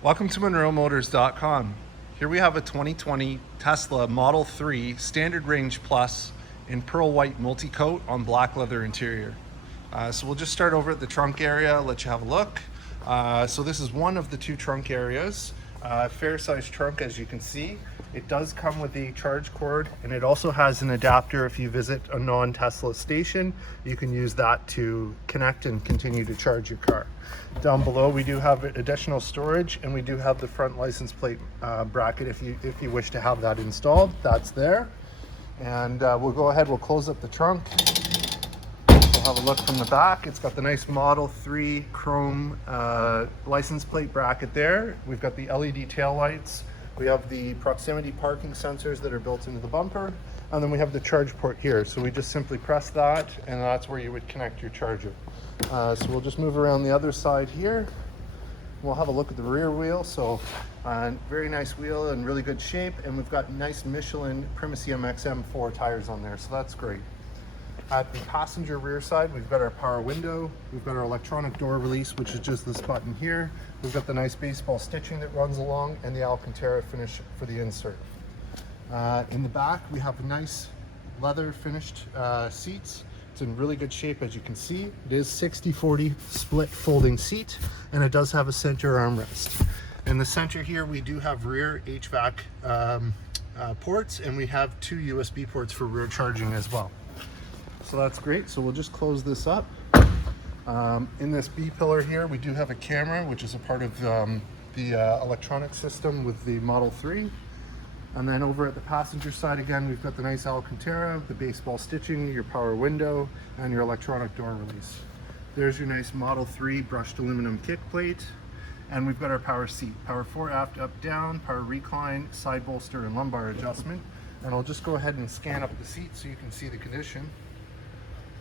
Welcome to MonroeMotors.com. Here we have a 2020 Tesla Model 3 Standard Range Plus in pearl white multi-coat on black leather interior. So we'll just start over at the trunk area, let you have a look. So this is one of the two trunk areas. Fair sized trunk, as you can see. It does come with the charge cord, and it also has an adapter. If you visit a non-Tesla station, you can use that to connect and continue to charge your car. Down below we do have additional storage, and we do have the front license plate bracket if you wish to have that installed. That's there. And we'll go ahead, we'll close up the trunk. We'll have a look from the back. It's got the nice Model 3 chrome license plate bracket there. We've got the LED taillights. We have the proximity parking sensors that are built into the bumper. And then we have the charge port here. So we just simply press that, and that's where you would connect your charger. So we'll just move around the other side here. We'll have a look at the rear wheel. So very nice wheel in really good shape. And we've got nice Michelin Primacy MXM4 tires on there. So that's great. At the passenger rear side, we've got our power window, we've got our electronic door release, which is just this button here. We've got the nice baseball stitching that runs along, and the Alcantara finish for the insert. In the back, we have nice leather finished seats. It's in really good shape, as you can see. It is 60/40 split folding seat, and it does have a center armrest. In the center here, we do have rear HVAC ports, and we have two USB ports for rear charging as well. So that's great. So we'll just close this up. In this B pillar here, we do have a camera, which is a part of the electronic system with the Model 3. And then over at the passenger side, again, we've got the nice Alcantara, the baseball stitching, your power window, and your electronic door release. There's your nice Model 3 brushed aluminum kick plate. And we've got our power seat, power fore, aft, up, down, power recline, side bolster, and lumbar adjustment. And I'll just go ahead and scan up the seat so you can see the condition.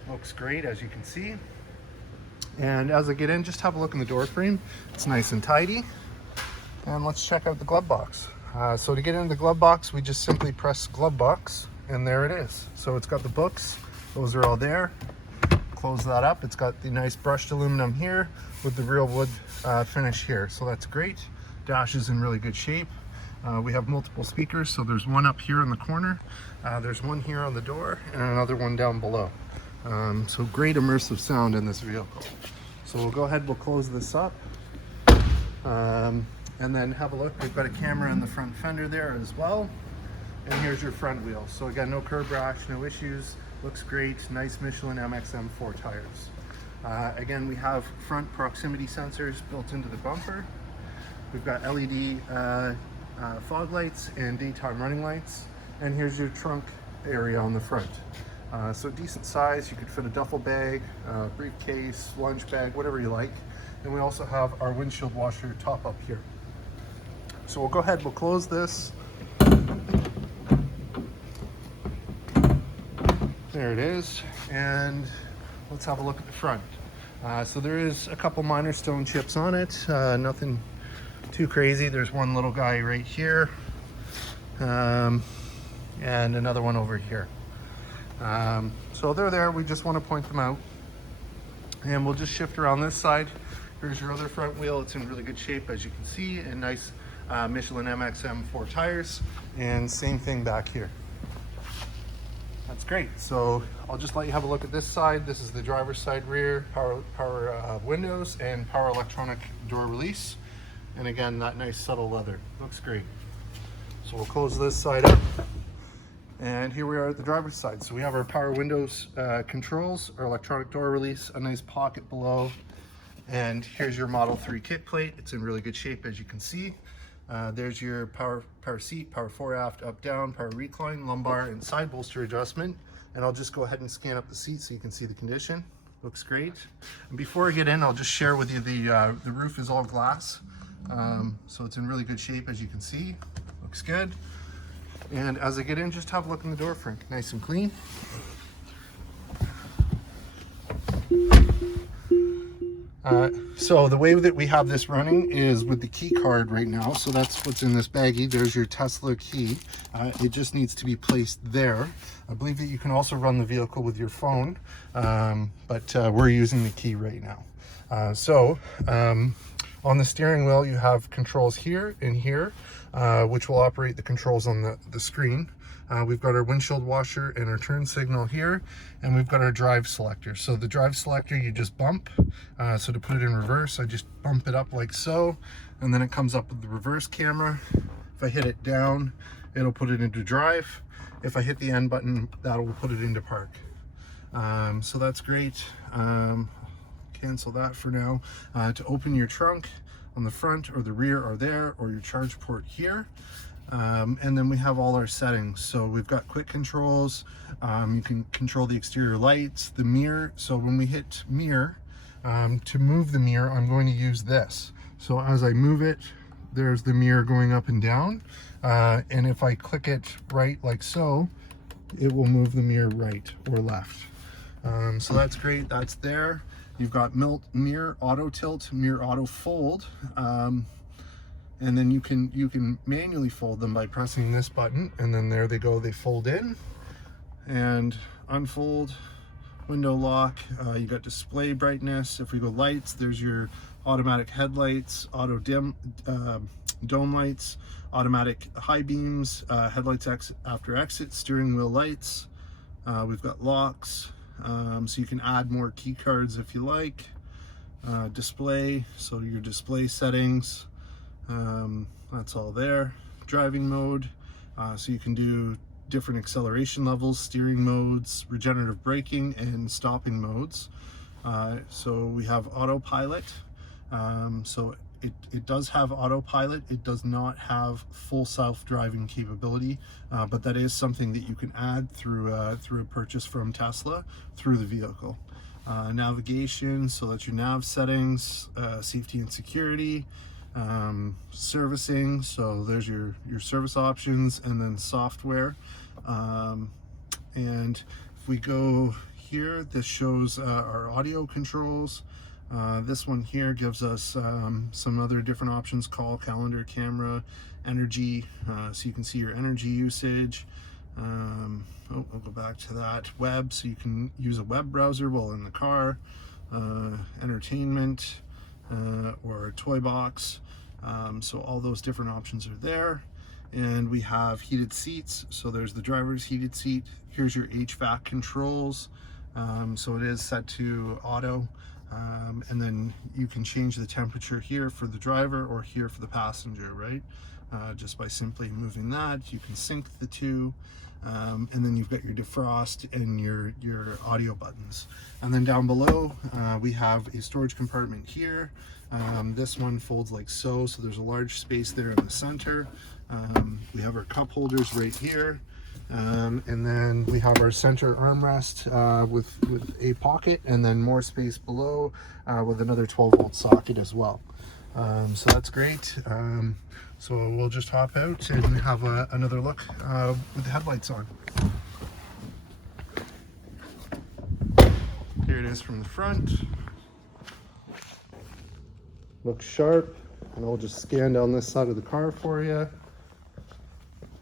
Looks great, as you can see. And as I get in, just have a look in the door frame. It's nice and tidy. And let's check out the glove box. So to get into the glove box, we just simply press glove box, and there it is. So it's got the books, those are all there. Close that up. It's got the nice brushed aluminum here with the real wood finish here. So that's great. Dash is in really good shape. We have multiple speakers, so there's one up here in the corner. There's one here on the door, and another one down below. So great immersive sound in this vehicle. So we'll go ahead, we'll close this up, and then have a look. We've got a camera in the front fender there as well. And here's your front wheel. So again, no curb rash, no issues. Looks great. Nice Michelin MXM4 tires. Again, we have front proximity sensors built into the bumper. We've got LED fog lights and daytime running lights. And here's your trunk area on the front. So decent size. You could fit a duffel bag, briefcase, lunch bag, whatever you like. And we also have our windshield washer top up here. So we'll go ahead, we'll close this. There it is. And let's have a look at the front. So there is a couple minor stone chips on it, nothing too crazy. There's one little guy right here, and another one over here. So they're there, we just want to point them out. And we'll just shift around this side. Here's your other front wheel. It's in really good shape, as you can see, and nice Michelin MXM4 tires. And same thing back here. That's great. So I'll just let you have a look at this side. This is the driver's side rear, power windows, and power electronic door release. And again, that nice subtle leather. Looks great. So we'll close this side up. And here we are at the driver's side. So we have our power windows controls, our electronic door release, a nice pocket below, and here's your Model 3 kick plate. It's in really good shape, as you can see. There's your power seat, power fore, aft, up, down, power recline, lumbar, and side bolster adjustment. And I'll just go ahead and scan up the seat so you can see the condition. Looks great. And before I get in, I'll just share with you the roof is all glass. So it's in really good shape, as you can see. Looks good. And as I get in, just have a look in the door frame. Nice and clean. So the way that we have this running is with the key card right now. So that's what's in this baggie. There's your Tesla key. It just needs to be placed there. I believe that you can also run the vehicle with your phone, but we're using the key right now. I'll On the steering wheel, you have controls here and here, which will operate the controls on the screen. We've got our windshield washer and our turn signal here, and we've got our drive selector. So the drive selector, you just bump. So to put it in reverse, I just bump it up like so, and then it comes up with the reverse camera. If I hit it down, it'll put it into drive. If I hit the end button, that will put it into park. So that's great. Cancel that for now. To open your trunk on the front or the rear or there, or your charge port here. And then we have all our settings. So we've got quick controls. You can control the exterior lights, the mirror. So when we hit mirror, to move the mirror, I'm going to use this. So as I move it, there's the mirror going up and down. And if I click it right like so, it will move the mirror right or left. So that's great, that's there. You've got mirror auto tilt, mirror auto fold. And then you can manually fold them by pressing this button, and then there they go, they fold in and unfold. Window lock, you got display brightness. If we go lights, there's your automatic headlights, auto dim, dome lights, automatic high beams, headlights after exit, steering wheel lights. We've got locks, so you can add more key cards if you like. Display, so your display settings, that's all there. Driving mode, so you can do different acceleration levels, steering modes, regenerative braking, and stopping modes. So we have Autopilot. So it does have Autopilot. It does not have full self-driving capability, but that is something that you can add through a purchase from Tesla through the vehicle. Navigation, so that's your nav settings, safety and security, servicing, so there's your service options, and then software. And if we go here, this shows our audio controls. This one here gives us some other different options: call, calendar, camera, energy, so you can see your energy usage. We'll go back to that. Web, so you can use a web browser while in the car. Entertainment, or a toy box. So all those different options are there. And we have heated seats, so there's the driver's heated seat. Here's your HVAC controls, so it is set to auto, and then you can change the temperature here for the driver or here for the passenger, right? Just by simply moving that, you can sync the two. And then you've got your defrost and your audio buttons. And then down below, we have a storage compartment here. This one folds like so, so there's a large space there in the center. We have our cup holders right here. And then we have our center armrest with a pocket, and then more space below with another 12-volt socket as well. So that's great. So we'll just hop out and have another look with the headlights on. Here it is from the front. Looks sharp, and I'll just scan down this side of the car for you.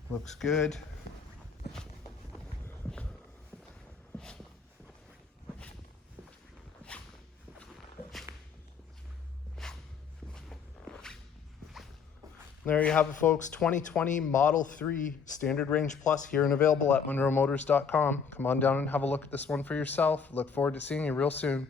Looks good. There you have it, folks. 2020 Model 3 Standard Range Plus here and available at monroemotors.com. Come on down and have a look at this one for yourself. Look forward to seeing you real soon.